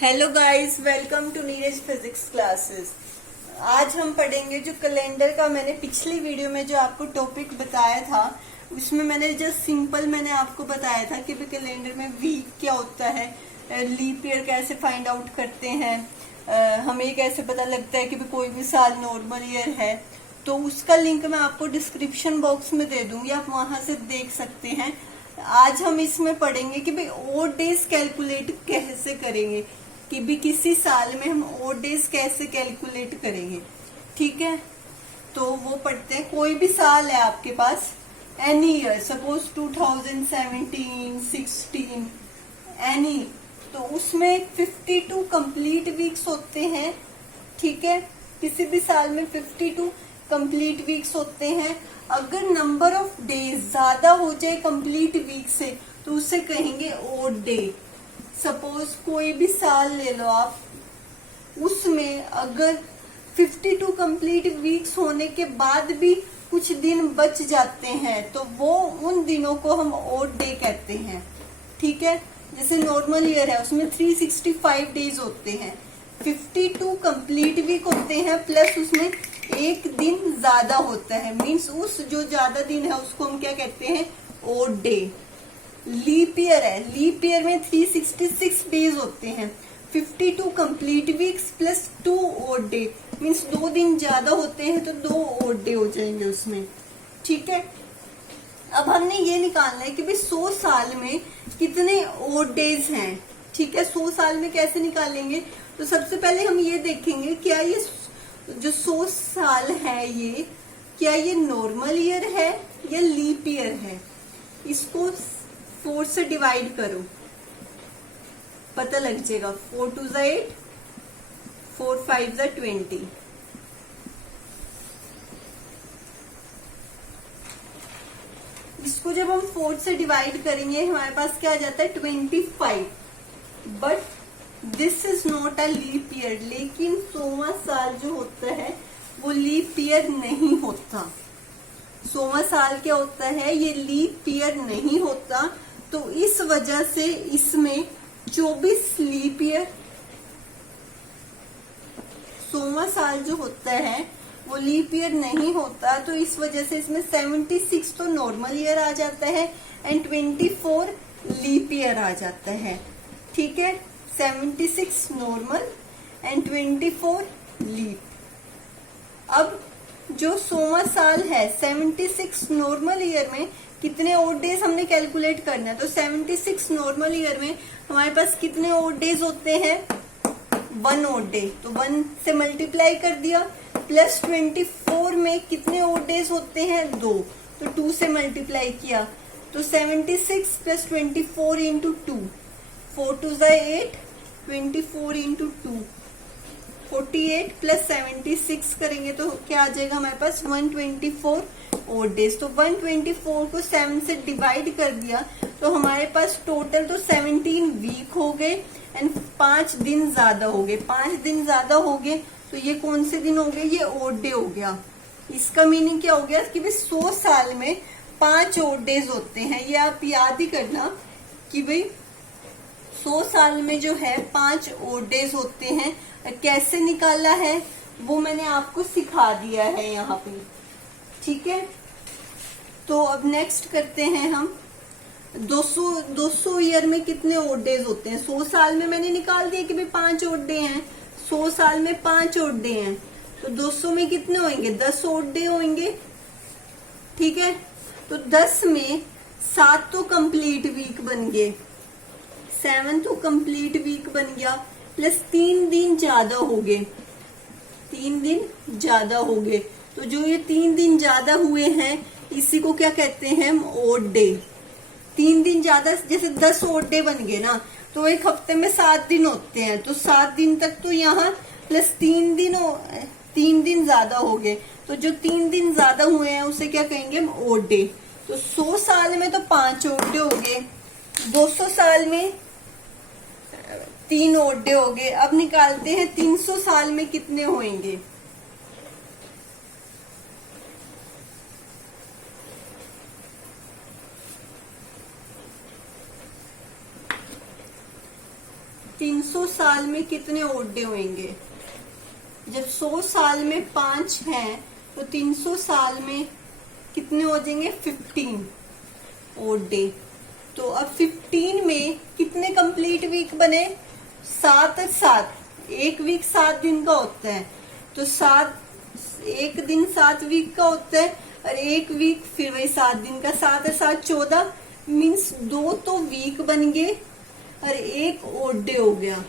Hello guys, welcome to Neeraj physics classes. आज हम पढ़ेंगे जो कैलेंडर का मैंने पिछली वीडियो में जो आपको टॉपिक बताया था, उसमें मैंने जस्ट सिंपल मैंने आपको बताया था कि कैलेंडर में वीक क्या होता है, लीप ईयर कैसे फाइंड आउट करते हैं, हमें कैसे पता लगता है कि कोई भी साल नॉर्मल ईयर है। तो उसका लिंक मैं आपको डिस्क्रिप्शन बॉक्स में दे दूंगी, आप वहां से देख सकते हैं। आज हम इसमें पढ़ेंगे कि भाई ओड डेज कैलकुलेट कैसे करेंगे, कि भी किसी साल में हम ओड डेज कैसे कैलकुलेट करेंगे। ठीक है, तो वो पढ़ते हैं। कोई भी साल है आपके पास, एनी ईयर, सपोज 2017, 16, एनी, तो उसमें 52 कंप्लीट वीक्स होते हैं। ठीक है, किसी भी साल में 52 कंप्लीट वीक्स होते हैं। अगर नंबर ऑफ डेज ज्यादा हो जाए कंप्लीट वीक से तो उसे कहेंगे ओड डे। सपोज कोई भी साल ले लो आप, उसमें अगर 52 कंप्लीट वीक्स होने के बाद भी कुछ दिन बच जाते हैं तो वो उन दिनों को हम ओड डे कहते हैं। ठीक है, जैसे नॉर्मल ईयर है उसमें 365 डेज होते हैं, 52 कंप्लीट वीक होते हैं, प्लस उसमें एक दिन ज्यादा होता है, मीन्स उस जो ज्यादा दिन है उसको हम क्या कहते हैं, ओड डे। लीप ईयर है, लीप ईयर में 366 डेज होते हैं, 52 complete weeks plus 2 odd day, means 2 दिन ज्यादा होते हैं तो 2 ओड डे हो जाएंगे उसमें। ठीक है, अब हमने ये निकालना है कि भाई 100 साल में कितने ओड डेज हैं। ठीक है, 100 साल में कैसे निकालेंगे, तो सबसे पहले हम ये देखेंगे क्या ये जो 100 साल है ये क्या ये नॉर्मल ईयर है या लीप ईयर है। इसको 4 से डिवाइड करो, पता लग जाएगा। 4 2 8, 4 5 20। इसको जब हम 4 से डिवाइड करेंगे हमारे पास क्या आ जाता है, 25। But this is not a leap year, लेकिन 100वां साल जो होता है वो लीप ईयर नहीं होता। 100वां साल क्या होता है, ये लीप ईयर नहीं होता, तो इस वजह से इसमें 24 लीप ईयर, 100वां साल जो होता है वो लीप ईयर नहीं होता, तो इस वजह से इसमें 76 तो नॉर्मल ईयर आ जाता है एंड 24 लीप ईयर आ जाता है। ठीक है, 76 नॉर्मल एंड 24 लीप। अब जो 100वां साल है, 76 नॉर्मल ईयर में कितने ओड डेज हमने कैलकुलेट करना है, तो 76 नॉर्मल ईयर में हमारे पास कितने ओड डेज होते हैं, 1 ओड डे, तो 1 से मल्टीप्लाई कर दिया, प्लस 24 में कितने ओड डेज होते हैं, 2, तो 2 से मल्टीप्लाई किया, तो 76 प्लस 24 इंटू 2, 4 2 8, 24 इंटू 2, 48 प्लस 76 करेंगे तो क्या आ जाएगा हमारे पास, 124 ओड डेज। तो 124 को 7 से डिवाइड कर दिया तो हमारे पास टोटल तो 17 वीक हो गए एंड 5 दिन ज्यादा हो गए। 5 दिन ज्यादा हो गए तो ये कौन से दिन हो गए, ये ओड डे हो गया। इसका मीनिंग क्या हो गया कि भाई 100 साल में 5 ओड डेज होते हैं। ये आप याद ही करना कि भाई 100 साल में जो है 5 ओड डेज होते हैं। कैसे निकाला है वो मैंने आपको सिखा दिया है यहाँ पे। ठीक है, तो अब नेक्स्ट करते हैं हम 200 ईयर में कितने ओड डेज होते हैं। 100 साल में मैंने निकाल दिया कि भाई 5 ओड डे हैं, 100 साल में 5 ओड डे हैं, तो 200 में कितने होंगे, 10 ओड डे होंगे। ठीक है, तो 10 में 7 तो कंप्लीट वीक बन गए, 7 तो कंप्लीट वीक बन गया, प्लस 3 दिन ज्यादा हो गए, 3 दिन ज्यादा हो गए, तो जो ये 3 दिन ज्यादा हुए हैं इसी को क्या कहते हैं हम, ओड डे। 3 दिन ज्यादा, जैसे 10 ओड डे बन गए ना, तो एक हफ्ते में 7 दिन होते हैं, तो 7 दिन तक तो यहाँ प्लस 3 दिन ज्यादा हो गए, तो जो 3 दिन ज्यादा हुए हैं उसे क्या कहेंगे हम, ओड डे। तो 100 साल में तो 5 ओड डे हो गए, 200 साल में 3 ओड डे हो गए। अब निकालते हैं 300 साल में कितने होंगे। 300 साल में कितने ओड डे होंगे? जब 100 साल में 5 हैं तो 300 साल में कितने हो जाएंगे? 15 ओड डे। तो अब 15 में कितने कंप्लीट वीक बने? 7 और 7, एक वीक 7 दिन का होता है, तो 7 एक दिन 7 वीक का होता है, और एक वीक फिर वही 7 दिन का। 7 और 7 14, मीन्स 2 तो वीक बन गए और एक ओड डे हो गया,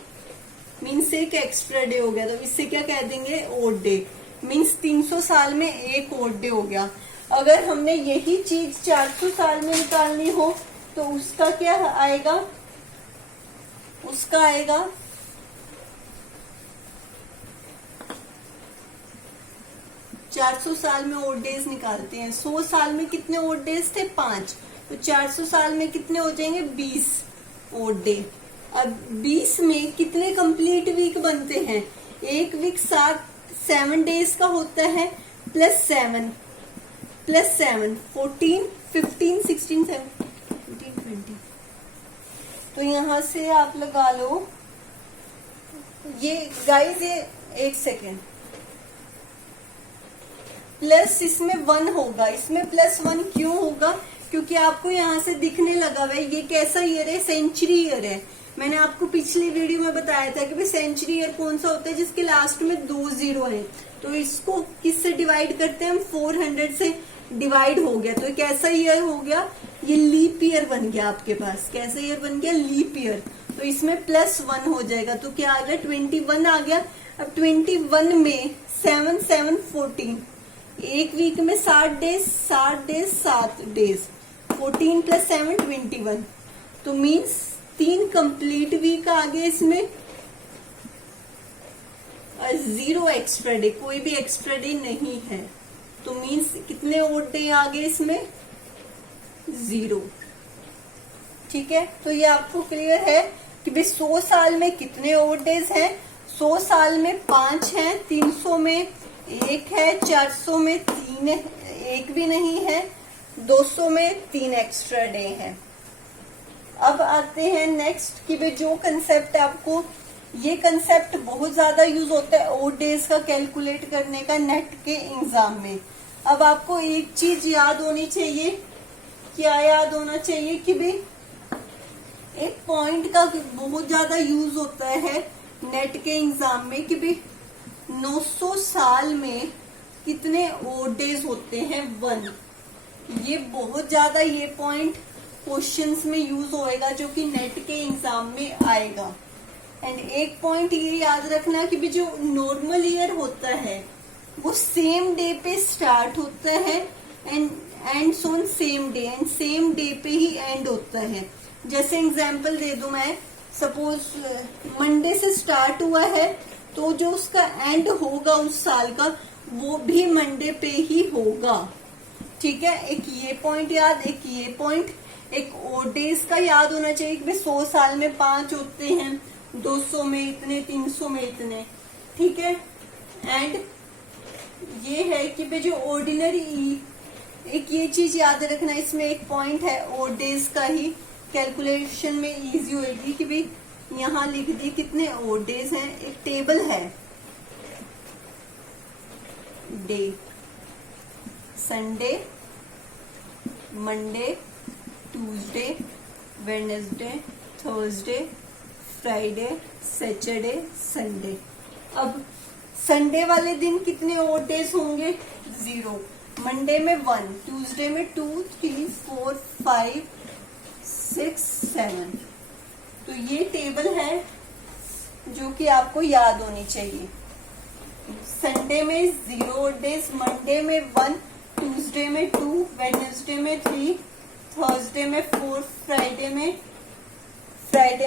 मीन्स एक एक्स्ट्रा डे हो गया। तो इससे क्या कह देंगे? Odd day. मीन्स 300 साल में एक ओड डे हो गया। अगर हमने यही चीज 400 साल में निकालनी हो तो उसका क्या आएगा? उसका आएगा 400 साल में ओड डेज निकालते हैं। 100 साल में कितने ओड डेज थे? 5। तो 400 साल में कितने हो जाएंगे? 20 ओड डे। अब 20 में कितने कंप्लीट वीक बनते हैं? एक वीक 7 डेज का होता है, प्लस 7 14 15 16 17 20। तो यहां से आप लगा लो, ये गाइस ये एक सेकेंड, प्लस इसमें 1 होगा। इसमें प्लस 1 क्यों होगा? क्योंकि आपको यहाँ से दिखने लगा हुआ है ये कैसा ईयर है? सेंचुरी ईयर है। मैंने आपको पिछली वीडियो में बताया था कि भाई सेंचुरी ईयर कौन सा होता है? जिसके लास्ट में 2 0 है। तो इसको किससे डिवाइड करते हैं हम? 400 से डिवाइड हो गया। तो कैसा ईयर हो गया? ये लीप ईयर बन गया आपके पास। कैसा ईयर बन गया? Leap year. तो इसमें प्लस 1 हो जाएगा। तो क्या आ गया? 21 आ गया। अब 21 में 7 7 14, एक वीक में 7 डेज 7 डेज 14 प्लस 7 21। तो मीन्स 3 कंप्लीट वीक आ गए इसमें, 0 एक्स्ट्रा डे, कोई भी एक्स्ट्रा डे नहीं है। तो मीन्स कितने ओड डे आ गए इसमें? 0। ठीक है, तो ये आपको क्लियर है कि भाई 100 साल में कितने ओड डेज हैं? 100 साल में 5 हैं, 300 में 1 है, 400 में 3 है, 1 भी नहीं है, 200 में 3 एक्स्ट्रा डे है। अब आते हैं नेक्स्ट कि भाई जो कंसेप्ट आपको, ये कंसेप्ट बहुत ज्यादा यूज होता है ओड डेज का कैलकुलेट करने का नेट के एग्जाम में। अब आपको एक चीज याद होनी चाहिए। क्या याद होना चाहिए? कि भाई एक पॉइंट का बहुत ज्यादा यूज होता है नेट के एग्जाम में कि भाई 900 साल में कितने ओड डेज होते हैं? 1। ये बहुत ज्यादा ये पॉइंट क्वेश्चंस में यूज होएगा जो कि नेट के एग्जाम में आएगा। एंड एक पॉइंट ये याद रखना कि भी जो नॉर्मल ईयर होता है वो सेम डे पे स्टार्ट होता है and ends on same day, and same day पे ही एंड होता है। जैसे एग्जांपल दे दूं मैं, सपोज मंडे से स्टार्ट हुआ है तो जो उसका एंड होगा उस साल का वो भी मंडे पे ही होगा। ठीक है, एक ये पॉइंट याद, एक ये पॉइंट, एक ओड डेज का याद होना चाहिए कि 100 साल में 5 होते हैं, 200 में इतने, 300 में इतने। ठीक है, एंड ये है कि भाई जो ऑर्डिनरी, एक ये चीज याद रखना, इसमें एक पॉइंट है ओड डेज का ही कैलकुलेशन में इजी होगी कि भाई यहाँ लिख दी कितने ओड डेज हैं। एक टेबल है, day, Sunday, Monday, Tuesday, Wednesday, Thursday, Friday, Saturday, Sunday. अब संडे वाले दिन कितने ओड डेज होंगे? 0। मंडे में 1, ट्यूसडे में 2 3 4 5 6 7। तो ये टेबल है जो कि आपको याद होनी चाहिए। संडे में 0 ओड डेज, मंडे में 1, ट्यूसडे में 2, वेडनेसडे में 3, थर्सडे में 4, फ्राइडे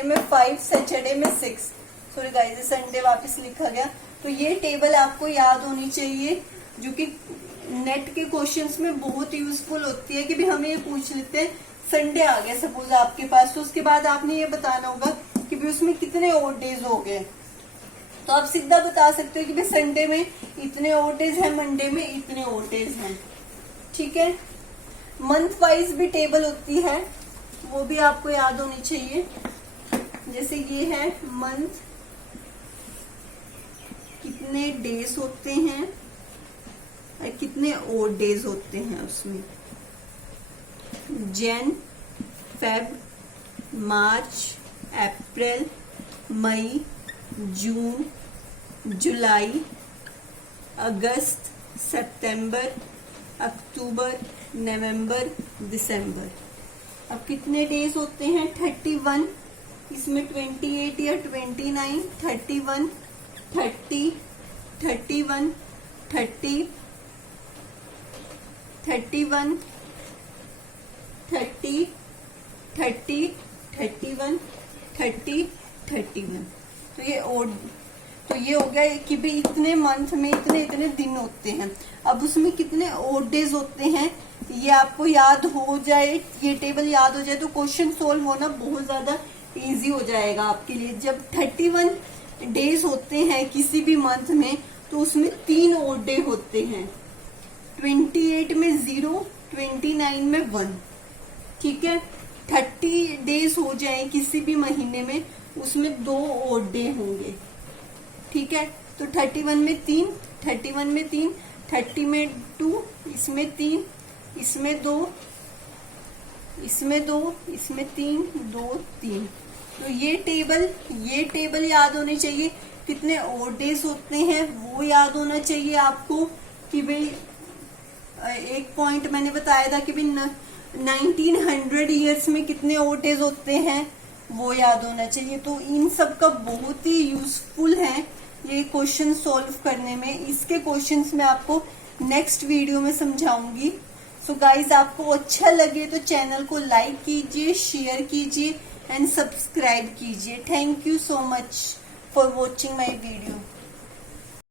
में 5, सैटरडे में 6। सॉरी गाइस, संडे वापस लिखा गया। तो ये टेबल आपको याद होनी चाहिए जो कि नेट के क्वेश्चंस में बहुत यूजफुल होती है कि भी हमें ये पूछ लेते हैं संडे आ गया सपोज आपके पास, तो उसके बाद आपने ये बताना होगा कि भी उसमें कितने ओड डेज हो गए। तो आप सीधा बता सकते हो कि भाई संडे में इतने ओड डेज हैं, मंडे में इतने ओड डेज हैं। ठीक है, मंथ वाइज भी टेबल होती है, वो भी आपको याद होनी चाहिए। जैसे ये है मंथ, कितने डेज होते हैं और कितने ओड डेज होते हैं उसमें। जन, फेब, मार्च, अप्रैल, मई, जून, जुलाई, अगस्त, सितंबर, अक्टूबर, नवंबर, दिसंबर। अब कितने डेज होते हैं? 31, इसमें 28 या 29, 31, 30, 31, 30, 31, 30, 30, 31, 30, 31। तो ये हो गया कि भाई इतने मंथ में इतने इतने दिन होते हैं। अब उसमें कितने ओड डेज होते हैं ये आपको याद हो जाए, ये टेबल याद हो जाए तो क्वेश्चन सोल्व होना बहुत ज्यादा इजी हो जाएगा आपके लिए। जब 31 डेज होते हैं किसी भी मंथ में तो उसमें 3 ओड डे होते हैं। 28 में 0, 29 में 1, ठीक है। 30 डेज हो जाए किसी भी महीने में उसमें 2 ओड डे होंगे, ठीक है। तो 31 में 3, 31 में 3, 30 में 2, इसमें 3, इसमें 2, इसमें 2, इसमें 3, 2, 3। तो ये टेबल याद होनी चाहिए। कितने ओड डेज होते हैं वो याद होना चाहिए आपको कि भाई एक पॉइंट मैंने बताया था कि भाई 1900 ईयर्स में कितने ओड डेज होते हैं वो याद होना चाहिए। तो इन सब का बहुत ही यूजफुल है ये क्वेश्चन सॉल्व करने में। इसके क्वेश्चंस मैं आपको नेक्स्ट वीडियो में समझाऊंगी। सो गाइज आपको अच्छा लगे तो चैनल को लाइक कीजिए, शेयर कीजिए एंड सब्सक्राइब कीजिए। Thank you so much for watching my video.